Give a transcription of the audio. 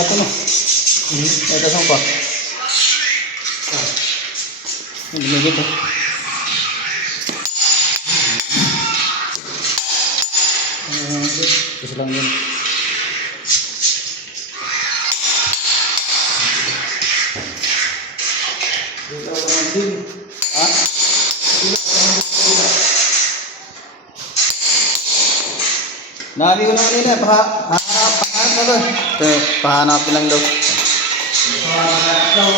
bato no. Ito saan pa? Lumigit eh. Gusto lang yun. Ha? Nabi ko na kanina, pahanap na doon. Pahanapin lang daw. Pahanap daw.